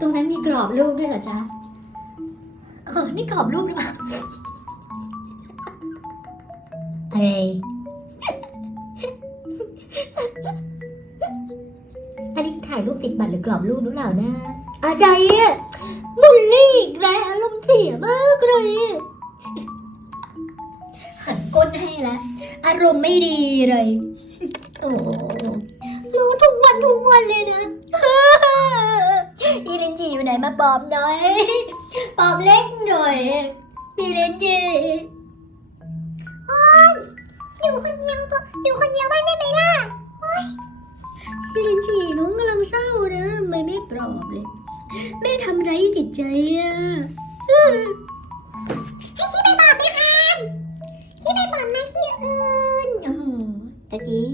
ตรงนั้นมีกรอบรูปด้วยเหรอจ๊ะเออนี่กรอบรูปหรือเปล่าเฮ้ยอันนี้ถ่ายรูปติดบัตรหรือกรอบรูปหรือเปล่านะอะไรอะบุลลี่อีกแล้วอารมณ์เสียมากเลยอะหันก้นให้แล้วอารมณ์ไม่ดีเลย โอ้รู้ทุกวันทุกวันเลยนะ อีเลนจีอยู่ไหนมาปลอบหน่อยปลอบเล็กหน่อยอีเลนจีอยู่คนเดียวตัวอยู่คนเดียวบ้านได้ไหมล่ะอีเลนจีน้องกำลังเศร้านะทำไมไม่ปลอบเลย แม่ทำไรายจิตใจอะให้ชี้ไปบอกไหมคะชี้ไปบอกนะที่อื่นโอ้โหตะกี้